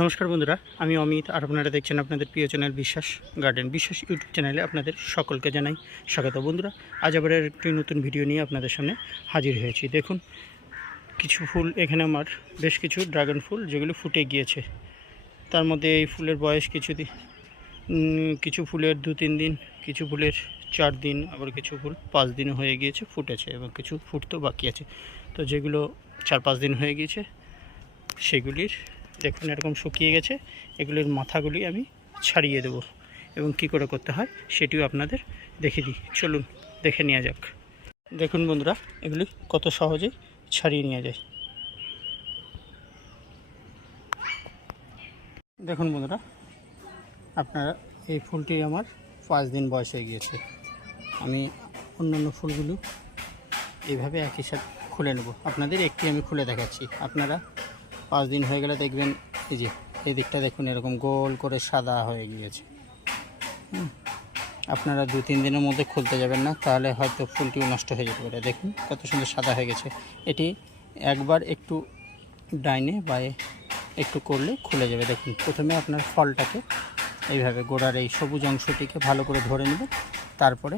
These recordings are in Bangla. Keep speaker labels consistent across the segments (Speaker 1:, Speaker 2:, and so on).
Speaker 1: নমস্কার বন্ধুরা, আমি অমিত আর আপনারা দেখছেন আপনাদের প্রিয় চ্যানেল বিশ্বাস গার্ডেন। বিশ্বাস ইউটিউব চ্যানেলে আপনাদের সকলকে জানাই স্বাগত। বন্ধুরা, আজ আবার একটি নতুন ভিডিও নিয়ে আপনাদের সামনে হাজির হয়েছি। দেখুন, কিছু ফুল এখানে আমার, বেশ কিছু ড্রাগন ফুল যেগুলো ফুটে গিয়েছে। তার মধ্যে এই ফুলের বয়স কিছু কিছু ফুলের দু তিন দিন, কিছু ফুলের চার দিন, আবার কিছু ফুল পাঁচ দিন হয়ে গিয়েছে, ফুটেছে এবং কিছু ফুটতেও বাকি আছে। তো যেগুলো চার পাঁচ দিন হয়ে গিয়েছে, সেগুলির দেখুন, এরকম শুকিয়ে গেছে। এগুলির মাথাগুলি আমি ছাড়িয়ে দেব। এবং কি করে করতে হয়, সেটিও আপনাদের দেখিয়ে দিই। চলুন, দেখে নেওয়া যাক। দেখুন বন্ধুরা, এগুলি কত সহজেই ছাড়িয়ে নেওয়া যায়। দেখুন বন্ধুরা, আপনারা এই ফুলটি আমার পাঁচ দিন বয়স হয়ে গিয়েছে। আমি অন্যান্য ফুলগুলো এইভাবে একই সাথে খুলে নেব। আপনাদের একটি আমি খুলে দেখাচ্ছি। আপনারা পাঁচ দিন হয়ে গেলে দেখবেন এই যে, এই দিকটা দেখুন, এরকম গোল করে সাদা হয়ে গিয়েছে। আপনারা দু তিন দিনের মধ্যে খুলতে যাবেন না, তাহলে হয়তো ফুলটিও নষ্ট হয়ে যেতে পারে। দেখুন কত সুন্দর সাদা হয়ে গেছে। এটি একবার একটু ডাইনে বায়ে একটু করলে খুলে যাবে। দেখুন, প্রথমে আপনার ফলটাকে এইভাবে গোড়ার এই সবুজ অংশটিকে ভালো করে ধরে নেবেন, তারপরে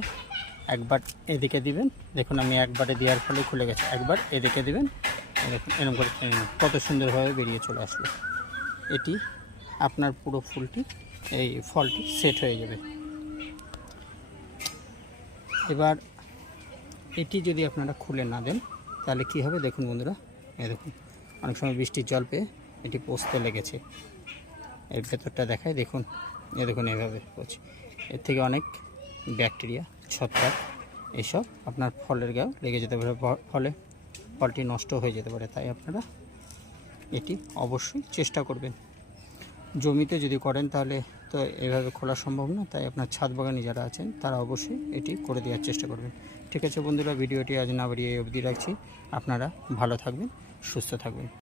Speaker 1: একবার এদিকে দিবেন। দেখুন, আমি একবারে দেওয়ার ফলে খুলে গেছে। একবার এদিকে দিবেন এরকম করে কত সুন্দরভাবে বেরিয়ে চলে আসলো। এটি আপনার পুরো ফুলটি, এই ফলটি সেট হয়ে যাবে। এবার এটি যদি আপনারা খুলে না দেন, তাহলে কি হবে? দেখুন বন্ধুরা, এই দেখুন, অনেক সময় বৃষ্টির জল পেয়ে এটি পচতে লেগেছে। এর ভেতরটা দেখায় দেখুন, এ দেখুন, এভাবে পচে এর থেকে অনেক ব্যাকটেরিয়া, ছত্রাক এইসব আপনার ফলের গায়ে লেগে যেতে পারে, ফলে ফলটি নষ্ট হয়ে যেতে পারে, তাই আপনারা এটি অবশ্যই চেষ্টা করবেন। জমিতে যদি করেন তাহলে তো এভাবে খোলা সম্ভব না, তাই আপনার ছাদ বাগানে যারা আছেন তারা অবশ্যই এটি করে দেওয়ার চেষ্টা করবেন। ঠিক আছে বন্ধুরা, ভিডিওটি আজ না বাড়িয়ে অবধি রাখছি। আপনারা ভালো থাকবেন, সুস্থ থাকবেন।